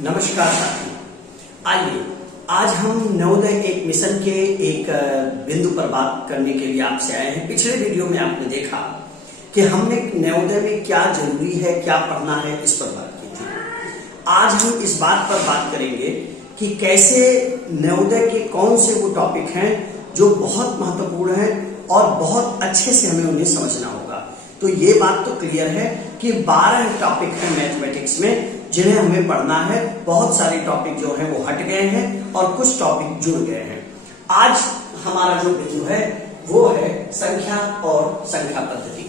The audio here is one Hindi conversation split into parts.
नमस्कार साथियों, आइए आज हम नवोदय एक मिशन के एक बिंदु पर बात करने के लिए आपसे आए हैं। पिछले वीडियो में आपने देखा कि हमने नवोदय में क्या जरूरी है, क्या पढ़ना है, इस पर बात की थी। आज हम इस बात पर बात करेंगे कि कैसे नवोदय के कौन से वो टॉपिक हैं जो बहुत महत्वपूर्ण हैं और बहुत अच्छे से हमें उन्हें समझना होगा। तो ये बात तो क्लियर है कि 12 टॉपिक हैं मैथमेटिक्स में जिन्हें हमें पढ़ना है। बहुत सारे टॉपिक जो हैं वो हट गए हैं और कुछ टॉपिक जुड़ गए हैं। आज हमारा जो बिंदु है वो है संख्या और संख्या पद्धति।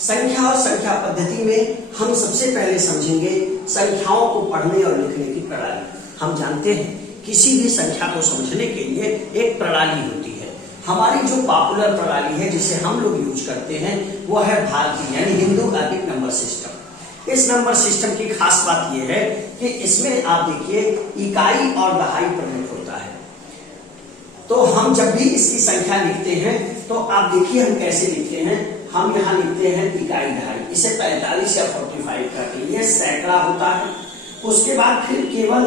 संख्या और संख्या पद्धति में हम सबसे पहले समझेंगे संख्याओं को पढ़ने और लिखने की प्रणाली। हम जानते हैं किसी भी संख्या को समझने के लिए एक प्रणाली होती है। हमारी जो पॉपुलर प्रणाली है जिसे हम लोग यूज करते हैं वो है भारतीय यानी हिंदू अरबिक नंबर सिस्टम। इस नंबर सिस्टम की खास बात यह है कि इसमें आप देखिए इकाई और दहाई प्रमुख होता है। तो हम जब भी इसकी संख्या लिखते हैं तो आप देखिए हम कैसे लिखते हैं। हम यहाँ लिखते हैं इकाई दहाई, इसे 45 या 45 करके ये सैकड़ा होता है। उसके बाद फिर केवल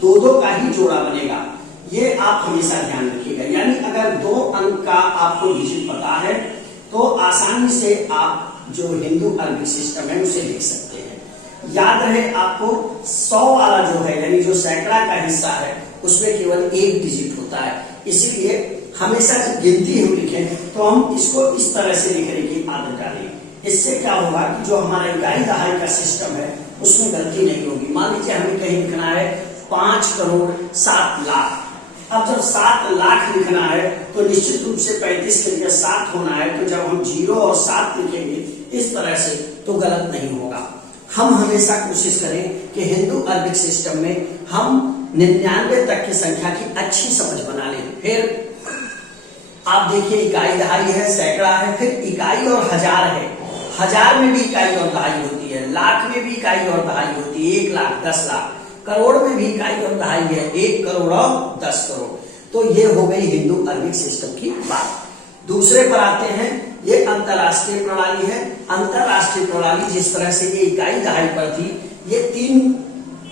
दो का ही जोड़ा बनेगा, ये आप हमेशा ध्यान रखिएगा। यानी अगर 2 अंक का आपको डिजिट पता है तो आसानी से आप जो हिंदू अरबिक सिस्टम है उसे लिख सकते हैं। याद रहे आपको 100 वाला जो है यानी जो सैकड़ा का हिस्सा है उसमें केवल 1 डिजिट होता है। इसीलिए हमेशा जब गिनती हम लिखें तो हम इसको इस तरह से लिखने की आदत डालें। इससे क्या होगा कि जो हमारा इकाई दहाई का सिस्टम है उसमें गलती नहीं होगी। मान लीजिए हमें कहीं लिखना है 5 करोड़ 7 लाख। अब जब 7 लाख लिखना है तो निश्चित रूप से 35 के लिए 7 होना है। तो जब हम 0 और 7 लिखेंगे इस तरह से तो गलत नहीं होगा। हम हमेशा कोशिश करें कि हिंदू अरबिक सिस्टम में हम 99 तक की संख्या की अच्छी समझ बना लें। फिर आप देखिए इकाई दहाई है, सैकड़ा है, फिर इकाई और हजार है। हजार में भी इकाई और दहाई होती है, लाख में भी इकाई और दहाई होती है, 1 लाख 10 लाख, करोड़ में भी इकाई और दहाई है, 1 करोड़ और 10 करोड़। तो ये हो गई हिंदू अरबिक सिस्टम की बात। दूसरे पर आते हैं, ये अंतरराष्ट्रीय प्रणाली है। अंतरराष्ट्रीय प्रणाली जिस तरह से ये इकाई दहाई पर थी, ये 3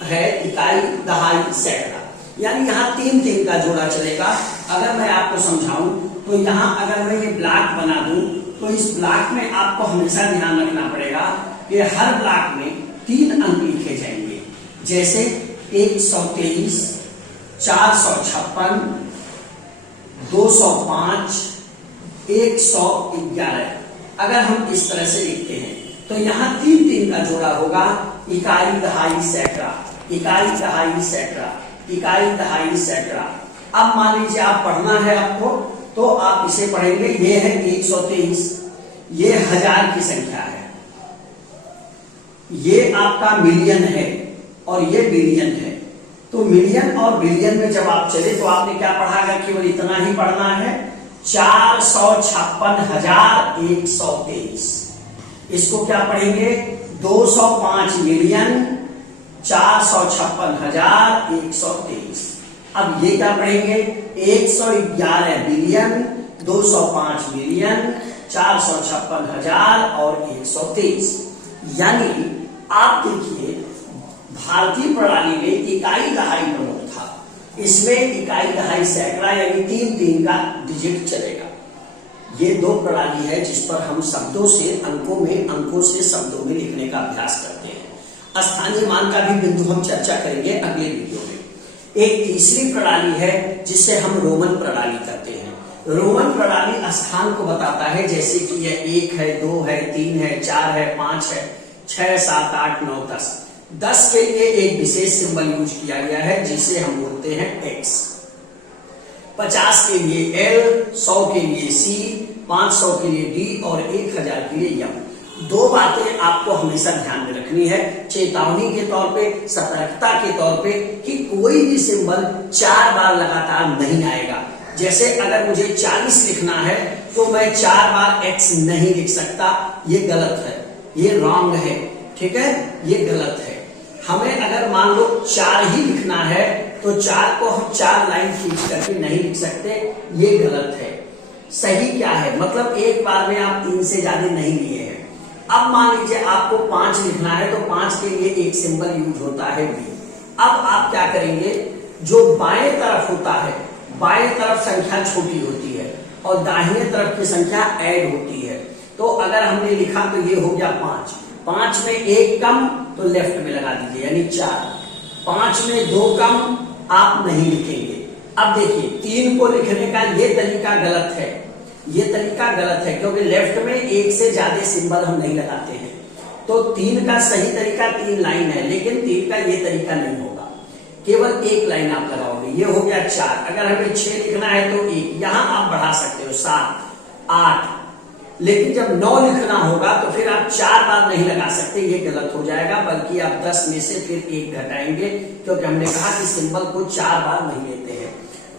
है, इकाई दहाई सैकड़ा, यानी यहाँ 3 का जोड़ा चलेगा। अगर मैं आपको समझाऊं तो यहाँ अगर मैं ये ब्लॉक बना दूं तो इस ब्लॉक में आपको हमेशा ध्यान रखना पड़ेगा कि हर ब्लॉक में 3 अंक लिखे जाएंगे। जैसे 123, 456, 205, 111। अगर हम इस तरह से लिखते हैं तो यहाँ 3 का जोड़ा होगा। इकाई दहाई सैकड़ा, इकाई दहाई सैकड़ा, इकाई दहाई सैकड़ा। अब मान लीजिए आप पढ़ना है आपको तो आप इसे पढ़ेंगे। ये है 123, ये हजार की संख्या है, ये आपका मिलियन है और ये बिलियन है। तो मिलियन और बिलियन में जब आप चले तो आपने क्या पढ़ा है, केवल इतना ही पढ़ना है, 456,123। इसको क्या पढ़ेंगे, 205 मिलियन 456,123। अब ये क्या पढ़ेंगे, 111 बिलियन 205 मिलियन 456,000 और 123। यानी आप देखिए भारतीय प्रणाली में इकाई दहाई प्रमुख था, इसमें इकाई दहाई सैकड़ा यानी 3 का डिजिट चलेगा। ये 2 प्रणाली है जिस पर हम शब्दों से अंकों से शब्दों में लिखने का अभ्यास करते हैं। स्थानीय मान का भी बिंदु हम चर्चा करेंगे अगले वीडियो में। एक तीसरी प्रणाली है जिसे हम रोमन प्रणाली कहते हैं। रोमन प्रणाली स्थान को बताता है, जैसे कि यह 1 है, 2 है, 3 है, 4 है, 5 है, 6, 7, 8, 9, 10। 10 के लिए एक विशेष सिंबल यूज किया गया है जिसे हम बोलते हैं X। 50 के लिए L, 100 के लिए C, 500 के लिए D और 1000 के लिए M। 2 बातें आपको हमेशा ध्यान में रखनी है, चेतावनी के तौर पे, सतर्कता के तौर पे, कि कोई भी सिंबल 4 बार लगातार नहीं आएगा। जैसे अगर मुझे 40 लिखना है तो मैं 4 बार X नहीं लिख सकता, ये गलत है, ये रॉन्ग है, ठीक है, ये गलत है। हमें अगर मान लो 4 ही लिखना है तो 4 को हम 4 लाइन खींच करके नहीं लिख सकते, ये गलत है। सही क्या है, मतलब एक बार में आप 3 से ज्यादा नहीं लिए हैं। अब मान लीजिए आपको 5 लिखना है, तो 5 के लिए एक सिंबल यूज होता है V। अब आप क्या करेंगे, जो बाएं तरफ होता है, बाएं तरफ संख्या छोटी होती है और दाहिने तरफ की संख्या ऐड होती है। तो अगर हमने लिखा तो ये हो गया 5, 5 में 1 कम तो लेफ्ट में लगा दीजिए यानी 4, 5 में 2 कम आप नहीं लिखेंगे। अब देखिए 3 को लिखने का ये तरीका गलत है, ये तरीका गलत है, क्योंकि लेफ्ट में एक से ज्यादा सिंबल हम नहीं लगाते हैं। तो 3 का सही तरीका 3 लाइन है, लेकिन 3 का ये तरीका नहीं होगा, केवल 1 लाइन आप लगाओगे। ये हो गया 4, अगर हमें 6 लिखना है तो 1, यहां आप बढ़ा सकते हो 7, 8, लेकिन जब 9 लिखना होगा तो फिर आप 4 बार नहीं लगा सकते, ये गलत हो जाएगा, बल्कि आप 10 में से फिर 1 घटाएंगे, क्योंकि हमने कहा कि सिंबल को 4 बार नहीं लेते हैं।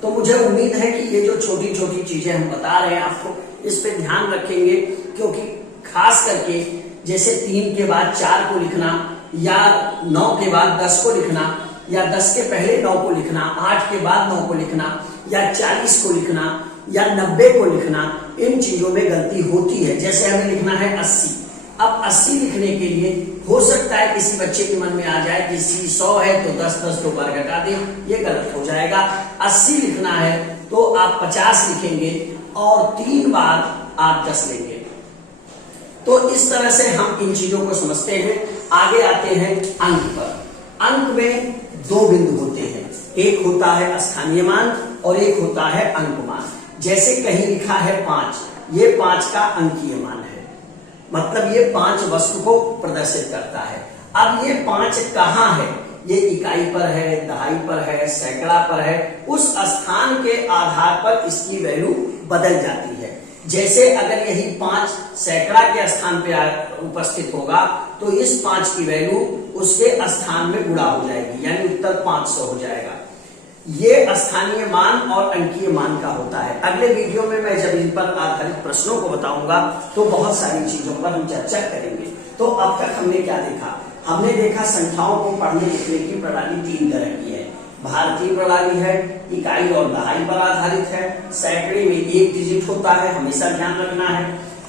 तो मुझे उम्मीद है कि ये जो छोटी छोटी चीजें हम बता रहे हैं आपको, इस पे ध्यान रखेंगे, क्योंकि खास करके जैसे 3 के बाद 4 को लिखना, या 9 के बाद 10 को लिखना, या 10 के पहले 9 को लिखना, 8 के बाद 9 को लिखना, या 40 को लिखना, या 90 को लिखना, इन चीजों में गलती होती है। जैसे हमें लिखना है 80, अब 80 लिखने के लिए हो सकता है किसी बच्चे के मन में आ जाए कि 100 है तो 10 2 बार घटा दें, ये गलत हो जाएगा। 80 लिखना है तो आप 50 लिखेंगे और 3 बार आप 10 लेंगे। तो इस तरह से हम इन चीजों को समझते हैं। आगे आते हैं अंक पर। अंक में 2 बिंदु होते हैं, एक होता है स्थानीय मान और एक होता है अंक मान। जैसे कहीं लिखा है 5, ये 5 का अंकीय मान है, मतलब ये 5 वस्तु को प्रदर्शित करता है। अब ये 5 कहाँ है, ये इकाई पर है, दहाई पर है, सैकड़ा पर है, उस स्थान के आधार पर इसकी वैल्यू बदल जाती है। जैसे अगर यही 5 सैकड़ा के स्थान पे उपस्थित होगा तो इस 5 की वैल्यू उसके स्थान में गुणा हो जाएगी, यानी उत्तर 500 हो जाएगा। ये स्थानीय मान और अंकीय मान का होता है। अगले वीडियो में मैं जब इन पर आधारित प्रश्नों को बताऊंगा तो बहुत सारी चीजों पर हम चर्चा करेंगे। तो अब तक हमने क्या देखा, हमने देखा संख्याओं को पढ़ने लिखने की प्रणाली 3 तरह की है। भारतीय प्रणाली है, इकाई और दहाई पर आधारित है, सैकड़े में 1 डिजिट होता है, हमेशा ध्यान रखना है।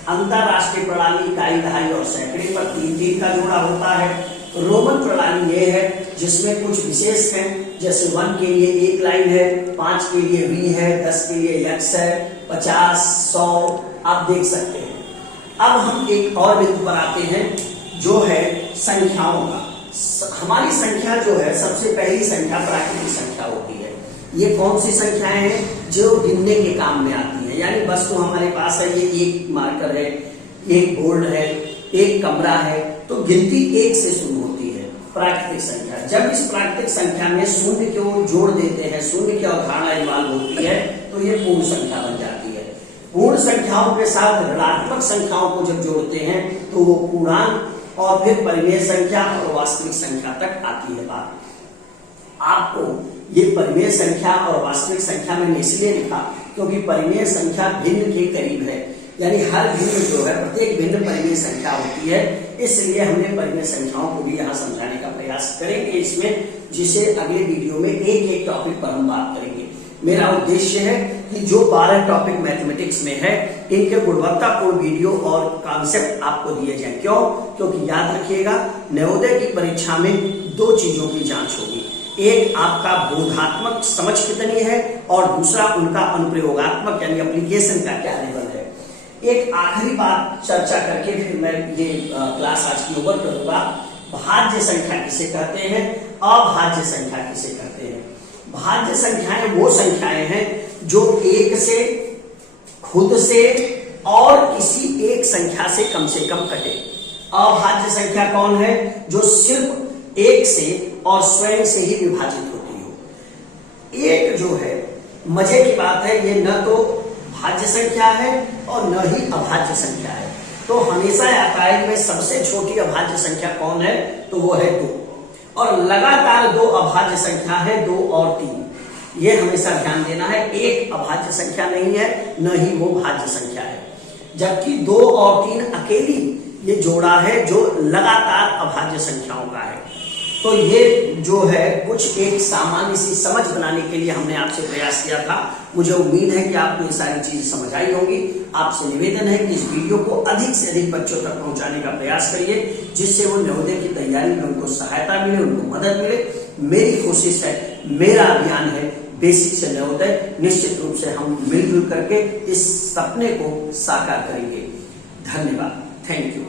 अंतरराष्ट्रीय प्रणाली इकाई, दहाई और सैकड़े पर 3 का जोड़ा होता है। रोमन प्रणाली ये है जिसमें कुछ विशेष है, जैसे 1 के लिए 1 लाइन है, 5 के लिए V है, 10 के लिए X है, 50, 100 आप देख सकते हैं। अब हम एक और बिंदु पर आते हैं जो है संख्याओं का। हमारी संख्या जो है, सबसे पहली संख्या प्राकृतिक संख्या होती है। ये कौन सी संख्याएं हैं जो गिनने के काम में आती है, यानी वस्तु हमारे पास है, ये 1 मार्कर है, 1 बोर्ड है, 1 कमरा है, तो गिनती 1 से शुरू होती है प्राकृतिक संख्या। जब इस प्राकृतिक संख्या में शून्य को जोड़ देते हैं, शून्य की अवधारणा इन्वॉल्व होती है, तो ये पूर्ण संख्या बन जाती है। पूर्ण संख्याओं के साथ ऋणात्मक संख्याओं को जब जोड़ते हैं तो वो पूर्णांक और फिर परिमेय संख्या और वास्तविक संख्या तक आती है बात। आपको ये परिमेय संख्या और वास्तविक संख्या मैंने इसलिए लिखा क्योंकि परिमेय संख्या भिन्न के करीब है, यानी हर भिन्न जो है, प्रत्येक भिन्न परिमेय संख्या होती है, इसलिए हमने परिमेय संख्याओं को भी यहाँ समझाने का प्रयास करेंगे इसमें, जिसे अगले वीडियो में एक टॉपिक पर हम बात करेंगे। मेरा उद्देश्य है कि जो 12 टॉपिक मैथमेटिक्स में है, इनके गुणवत्तापूर्ण वीडियो और कॉन्सेप्ट आपको दिए जाए। क्यों? क्योंकि याद रखिएगा, नवोदय की परीक्षा में 2 चीजों की जांच होगी। एक आपका बोधात्मक समझ कितनी है और दूसरा उनका अनुप्रयोगात्मक यानी एप्लीकेशन का क्या लेवल है। एक आखिरी बात चर्चा करके फिर मैं ये क्लास आज की ओवर करूंगा। भाज्य संख्या किसे कहते हैं, अभाज्य संख्या किसे कहते हैं। भाज्य संख्याएं वो संख्याएं हैं जो 1 से, खुद से और किसी एक संख्या से कम कटे। अभाज्य संख्या कौन है? जो सिर्फ 1 से और स्वयं से ही विभाजित होती हो। एक जो है, मजे की बात है, ये न तो भाज्य संख्या है और न ही अभाज्य संख्या है। तो हमेशा आता है में सबसे छोटी अभाज्य संख्या कौन है, तो वो है 2, और लगातार 2 अभाज्य संख्या है, 2 और 3। ये हमेशा ध्यान देना है, एक अभाज्य संख्या नहीं है, न ही वो भाज्य संख्या है। जबकि 2 और 3 अकेली ये जोड़ा है जो लगातार अभाज्य संख्याओं का है। तो ये जो है कुछ एक सामान्य सी समझ बनाने के लिए हमने आपसे प्रयास किया था। मुझे उम्मीद है कि आपको ये सारी चीजें समझ आई होंगी। आपसे निवेदन है कि इस वीडियो को अधिक से अधिक बच्चों तक पहुंचाने का प्रयास करिए, जिससे वो नवोदय की तैयारी में उनको सहायता मिले, उनको मदद मिले। मेरी कोशिश है, मेरा अभियान है बेसिक से नवोदय। निश्चित रूप से हम मिलजुल करके इस सपने को साकार करेंगे। धन्यवाद। Thank you.